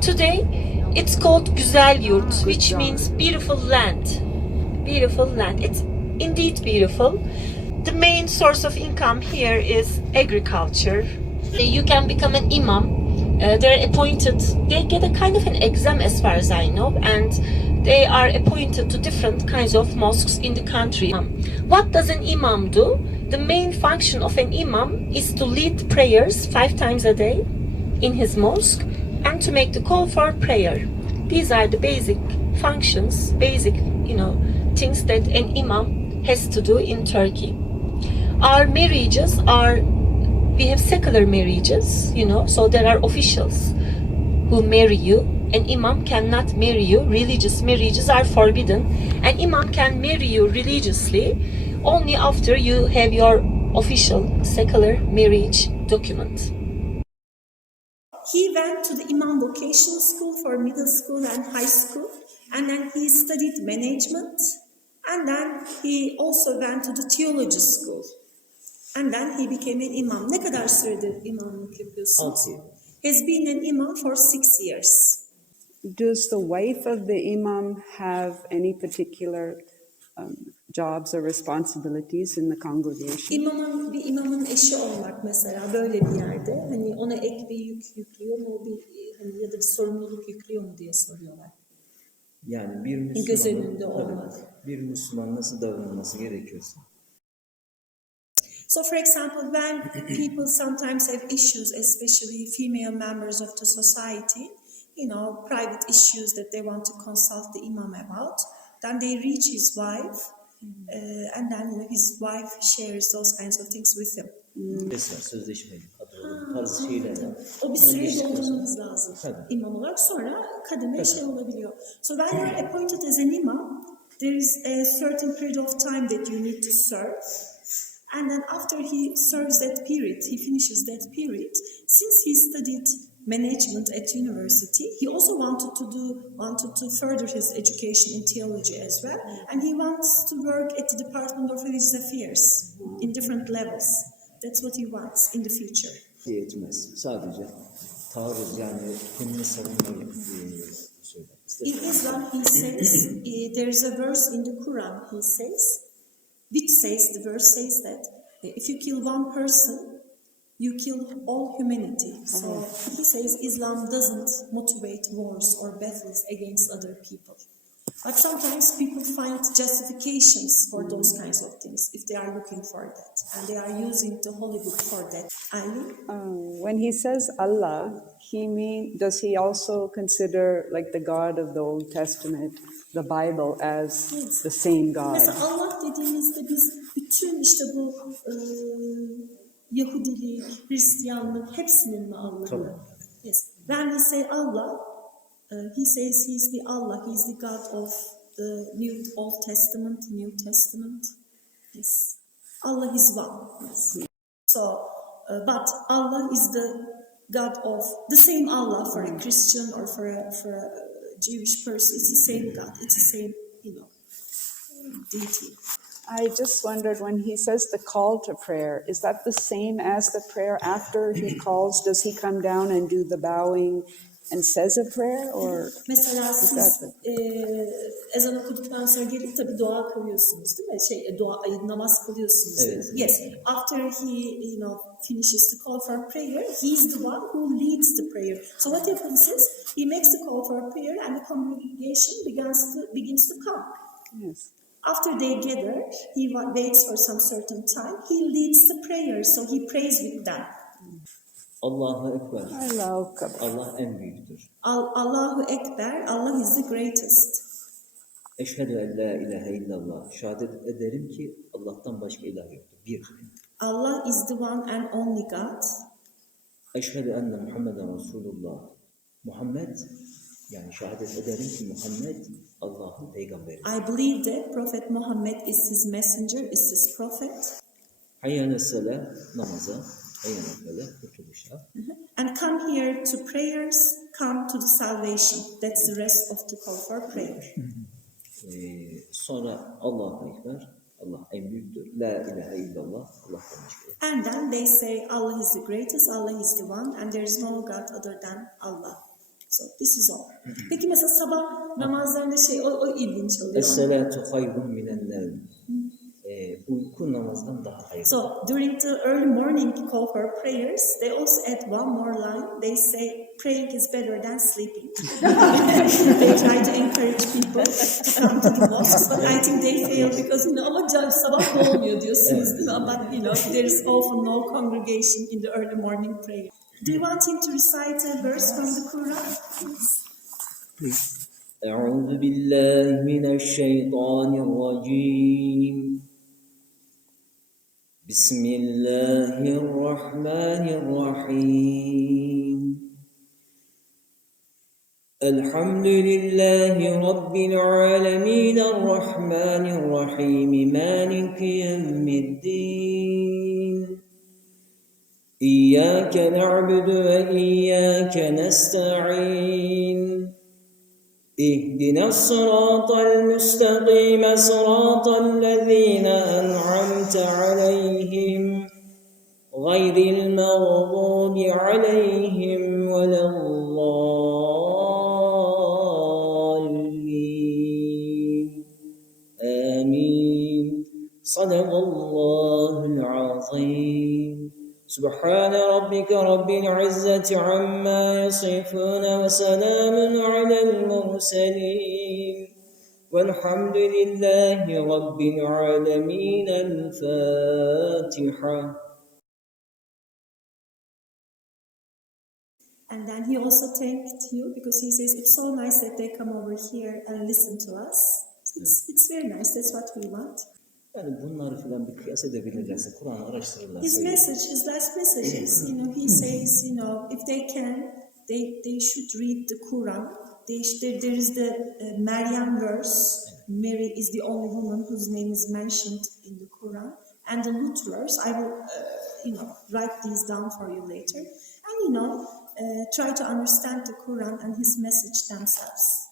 Today, it's called Guzelyurt, which means beautiful land. Beautiful land. It's indeed beautiful. The main source of income here is agriculture. You can become an imam. They're appointed, they get a kind of an exam as far as I know, and they are appointed to different kinds of mosques in the country. What does an imam do? The main function of an imam is to lead prayers 5 times a day in his mosque and to make the call for prayer. These are the basic functions, basic, things that an imam has to do in Turkey. Our marriages we have secular marriages, so there are officials who marry you. An imam cannot marry you. Religious marriages are forbidden. An imam can marry you religiously only after you have your official secular marriage document. He went to the Imam Vocational School for middle school and high school, and then he studied management, and then he also went to the theology school. And then he became an imam. Ne kadar süredir imamlık yapıyorsunuz? 6 yıl. Has been an imam for 6 years. Does the wife of the imam have any particular jobs or responsibilities in the congregation? Bir imamın eşi olmak mesela böyle bir yerde hani ona ek bir yük yüklüyor mu ya da bir sorumluluk yüklüyor mu diye soruyorlar. Yani bir Göz önünde Müslümanın olmak. bir Müslüman nasıl davranılması gerekiyorsa. So, for example, when people sometimes have issues, especially female members of the society, private issues that they want to consult the imam about, then they reach his wife, and then his wife shares those kinds of things with him. Mesela sözleşmeli, kadrolu, tarzı şeyler var. O bir Bunları süre geçtikten doldurmanız sonra- lazım Tabii. imam olarak. Sonra kademe olabiliyor. So when you're appointed as an imam, there is a certain period of time that you need to serve. And then after he serves that period, he finishes that period, since he studied management at university, he also wanted to further his education in theology as well, and he wants to work at the Department of Religious Affairs in different levels. That's what he wants in the future. Yetmez. Sadece taarruz yani kendini savunmayı söyler. In Islam, he says, there is a verse in the Quran, he says, the verse says that if you kill one person, you kill all humanity. So he says Islam doesn't motivate wars or battles against other people. But sometimes people find justifications for those kinds of things if they are looking for that. And they are using the Holy Book for that. When he says Allah, does he also consider like the God of the Old Testament, the Bible, as Yes. the same God? Mesela Allah dediğimizde biz bütün bu Yahudilik, Hristiyanlık hepsinin mi Allah'ı? Tabii. Yes. When we say Allah, he says he's the Allah, he's the God of the Old Testament, New Testament. Yes. Allah is one. Yes. So, but Allah is the God of the same Allah for a Christian or for a Jewish person. It's the same God. It's the same, deity. I just wondered when he says the call to prayer, is that the same as the prayer after he calls? Does he come down and do the bowing and says a prayer, or Mesela is siz that ezan okuduktan sonra gelip tabii dua kılıyorsunuz değil mi? Namaz kılıyorsunuz. Evet. Yes. After he finishes the call for prayer, he's the one who leads the prayer. So what happens is he makes the call for prayer and the congregation begins to come. yes? After they gather, he waits for some certain time. He leads the prayer, so he prays with them. Allahu Ekber. Allahu Akbar. Allah en büyüktür. Allahu Ekber, Allah is the greatest. Eşhedü en la ilahe illallah. Şehadet ederim ki Allah'tan başka ilah yoktur. Bir. Allah is the one and only God. Eşhedü enne Muhammeden Resulullah. Muhammed, yani şehadet ederim ki Muhammed Allah'ın peygamberi. I believe that Prophet Muhammad is his messenger, is his prophet. Hayyâne sele namaza, hayyâne fele kurtuluşa. And come here to prayers, come to the salvation. That's the rest of the call for prayer. Sonra Allahu Ekber, Allah en büyüktür. La ilahe illallah, Allah'tan başka. And then they say Allah is the greatest, Allah is the one, and there is no God other than Allah. So this is all. Peki mesela sabah namazlarında o ilginç oluyor. Es-salatu hayrun minel-nevm. Uyku namazdan daha hayırlı. So during the early morning call for prayers, they also add one more line. They say praying is better than sleeping. They try to encourage people to come to the mosques, but I think they fail because ama sabah da olmuyor diyorsunuz değil mi? But there is often no congregation in the early morning prayer. Do you want him to recite a verse from the Quran? Please. أعوذ بالله من الشيطان الرجيم بسم الله الرحمن الرحيم الحمد لله رب العالمين الرحمن الرحيم مالك يوم الدين إياك نعبد وإياك نستعين اهدنا الصراط المستقيم صراط الذين أنعمت عليهم غير المغضوب عليهم ولا الضالين آمين صدق الله العظيم سبحان ربك رب العزة عما يصفون وسلام على المرسلين والحمد لله رب العالمين الفاتحة. And then he also thanked you because he says it's so nice that they come over here and listen to us. It's very nice. That's what we want. Yani bunları filan bir kıyas edebilirlerse, Kur'an'ı araştırırlarsa. His message, his last message is, he says, if they can, they should read the Quran. There is the Maryam verse. Mary is the only woman whose name is mentioned in the Quran. And the Lut verse, I will, write these down for you later. And, try to understand the Quran and his message themselves,